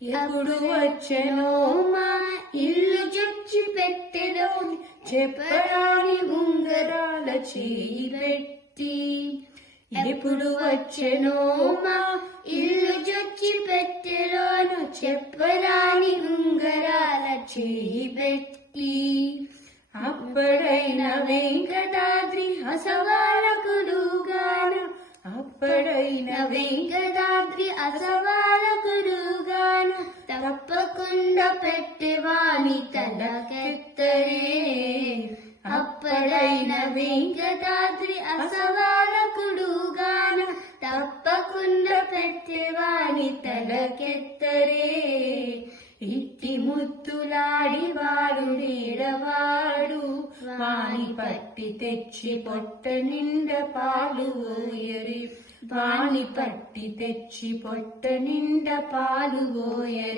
ఎప్పుడు వచ్చెనో మా ఇల్లు చొచ్చి పెట్టెలో చెప్పరాని ఉంగరాల చేయి పెట్టి. ఎప్పుడు వచ్చెనో మా ఇల్లు చొచ్చి పెట్టెలోను చెప్పరాని ఉంగరాల చేయి పెట్టి. అప్పుడైన వెంకటాద్రి అసవాలకుడుగాను, అప్పుడైన వెంకటాద్రి అసవాలకుడుగాను, తప్పకుండా పెట్టెవాని తలకెత్తరే. అప్పుడైన వెంకటాద్రి అసవాలకుడుగాను, తప్పకుండా పెట్టెవాని తలకెత్తరే. ఇట్టి ముద్దులాడి వాడు నేడవాడు, వాని పట్టి తెచ్చి పొట్ట నిండ పాలు ఓయరి, వాని పట్టి తెచ్చి పొట్ట నిండ పాలు ఓయరి.